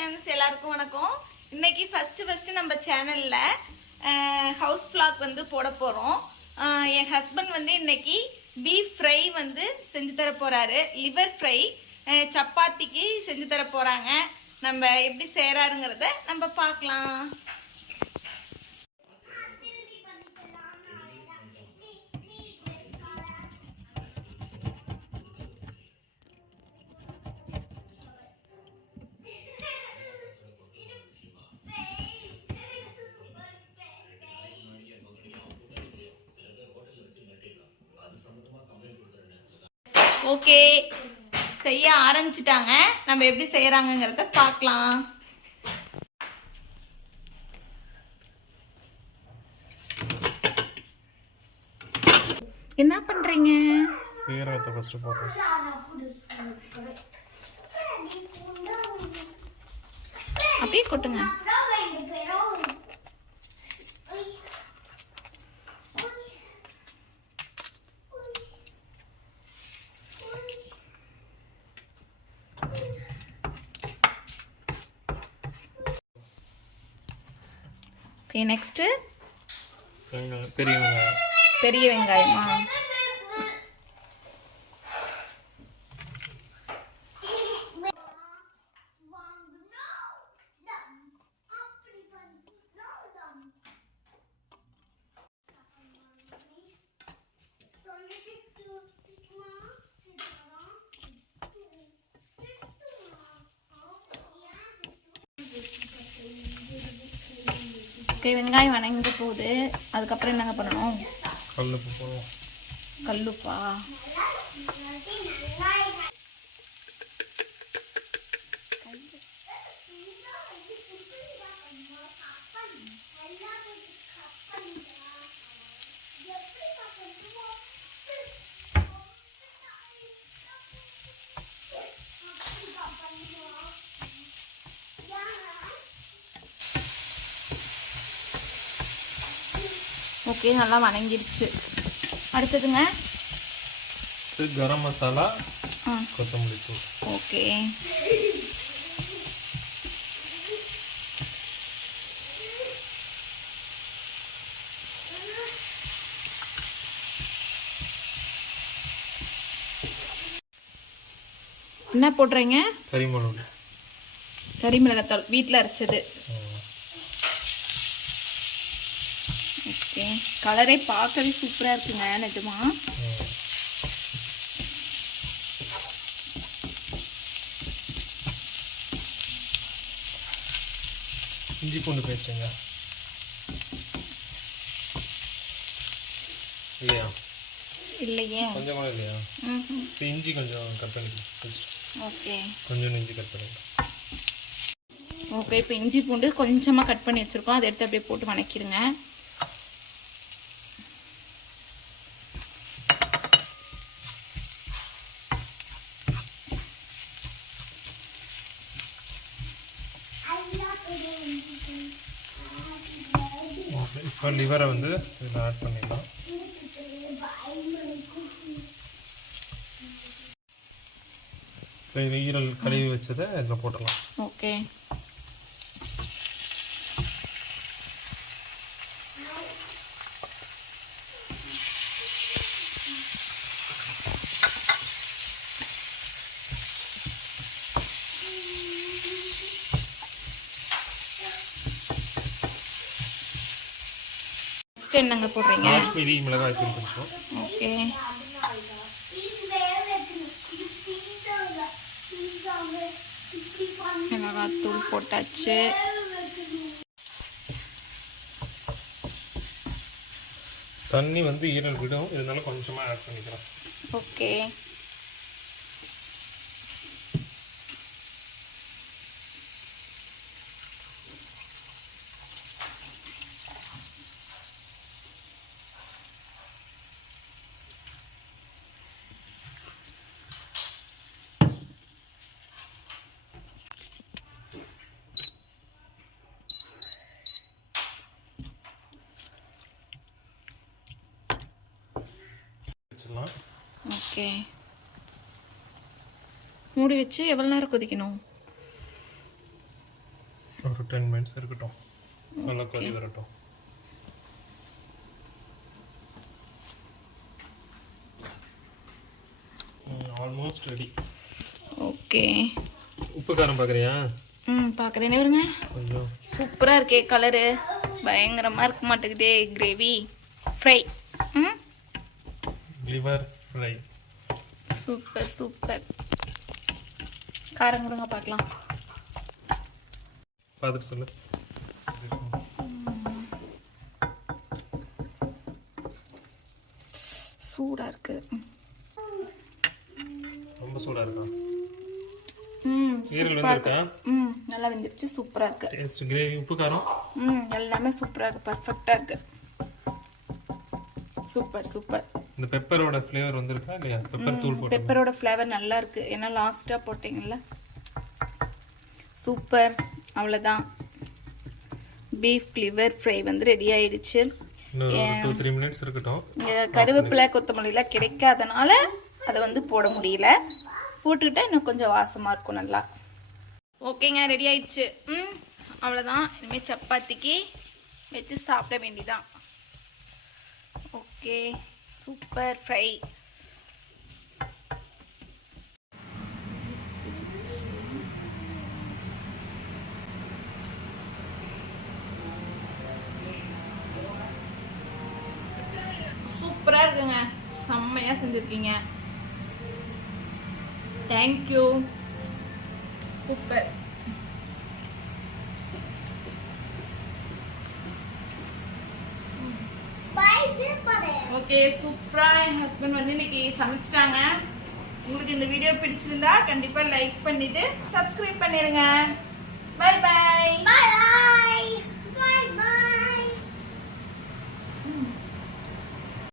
Fans எல்லாருக்கும் வணக்கம். இன்னைக்கு ஃபஸ்ட்டு ஃபஸ்ட்டு நம்ம சேனலில் ஹவுஸ் ஃப்ளாக் வந்து போட போகிறோம் என் ஹஸ்பண்ட் வந்து இன்னைக்கு பீஃப் ஃப்ரை வந்து செஞ்சு தர போகிறாரு லிவர் ஃப்ரை சப்பாத்திக்கு செஞ்சு தர போகிறாங்க நம்ம எப்படி செய்கிறாருங்கிறத நம்ம பார்க்கலாம். ஓகே. செய்ய ஆரம்பிச்சிட்டாங்க. நம்ம எப்படி செய்யறாங்கங்கிறத பார்க்கலாம். என்ன பண்றீங்க? சீரகத்தை ஃபஸ்ட்டு போடுறேன் அப்படியே கொட்டுங்க. ஓகே நெக்ஸ்ட் வெங்காயம் பெரிய வெங்காயம். பெரிய வெங்காயமா? ஓகே வெங்காயம் வணங்க போகுது. அதுக்கப்புறம் என்னங்க பண்ணணும்? கல் உப்பு போடுவோம். கல்லுப்பா? ஓகே நல்லா வணங்கிருச்சு அடுத்ததுங்க? கரம் மசாலா கொத்தமல்லி தூள். ஓகே. என்ன போடுறீங்க? கரிமணூல் கறி மிளகாத்தூள் வீட்டில் அரைச்சது ஓகே கலரே பார்க்கவே சூப்பராக இருக்குங்க நிஜமா. இஞ்சி பூண்டு பேஸ்ட்டுங்க இல்லையா? இல்லையே. கொஞ்சம் கூட இல்லையா? சரி, இஞ்சி கொஞ்சம் கட் பண்ணிக்கலாம் ஓகே. கொஞ்சம் இஞ்சி கட் பண்ணிக்கலாம் ஓகே இப்போ இஞ்சி பூண்டு கொஞ்சமாக கட் பண்ணி வச்சுருக்கோம். அதை எடுத்து அப்படியே போட்டு வணக்கிடுங்க ஓகே இப்போ லிவரை வந்து இதில் ஆட் பண்ணிடலாம். இப்போ ஈரல் கழுவி வச்சதை இதில் போட்டுடலாம். ஓகே. நெக்ஸ்ட் என்னங்க போடுறீங்க? காஷ்மீரி மிளகாய் தூள் கொஞ்சம். ஓகே. மிளகாத்தூள் போட்டாச்சு. தண்ணி வந்து ஈரல் விடும். இருந்தாலும் கொஞ்சமாக ஆட் பண்ணிக்கிறேன் ஓகே. ஓகே. மூடி வச்சு எவ்வளோ நேரம் கொதிக்கணும்? ஒரு டென் மினிட்ஸ் இருக்கட்டும். நல்லா கொதி வரட்டும். Almost ready okay. உப்பு காரம் பார்க்குறியா ம் பார்க்குறேனே வருங்க? சூப்பராக இருக்கே கலரு. பயங்கரமாக இருக்க மாட்டேங்குதே கிரேவி. ஃப்ரை ம்? லிவர் ஃப்ரை சூப்பர் சூப்பர் காரம் கொடுங்க பார்க்கலாம். பார்த்துட்டு சொல்லு. சூடாக இருக்கு. ரொம்ப சூடாக இருக்கா? ம் ஈரல் வெந்திருக்கா? ம் நல்லா வெந்துருச்சு சூப்பராக இருக்கு. டேஸ்ட் கிரேவி உப்பு காரம்? ம் எல்லாமே சூப்பராக இருக்கு பர்ஃபெக்டாக இருக்கு. Super super. இந்த பெப்பரோட ஃப்ளேவர் வந்திருக்கா? இல்லையா? பெப்பர் தூள் போட்டு பெப்பரோட ஃப்ளேவர் நல்லா இருக்கு ஏன்னா லாஸ்ட்டாக போட்டிங்கல்ல? சூப்பர். அவ்வளோதான் பீஃப் லிவர் ஃப்ரை வந்து ரெடி ஆயிடுச்சு. கருவேப்பிலை கொத்தமல்லிலாம் கிடைக்காதனால அதை வந்து போட முடியல. போட்டுக்கிட்டா இன்னும் கொஞ்சம் வாசமாக இருக்கும் நல்லா. ஓகேங்க ரெடி ஆயிடுச்சு. ம் அவ்வளோதான் இனிமேல் சப்பாத்திக்கு வச்சு சாப்பிட வேண்டியதான் ஓகே. சூப்பர் ஃப்ரை சூப்பராக இருக்குங்க. செம்மையாக செஞ்சுருக்கீங்க. தேங்க்யூ சூப்பர் ஓகே சூப்பராக என் ஹஸ்பண்ட் வந்து இன்னைக்கு சமைச்சிட்டாங்க. உங்களுக்கு இந்த வீடியோ பிடிச்சிருந்தா கண்டிப்பாக லைக் பண்ணிவிட்டு சப்ஸ்கிரைப் பண்ணிடுங்க. Bye bye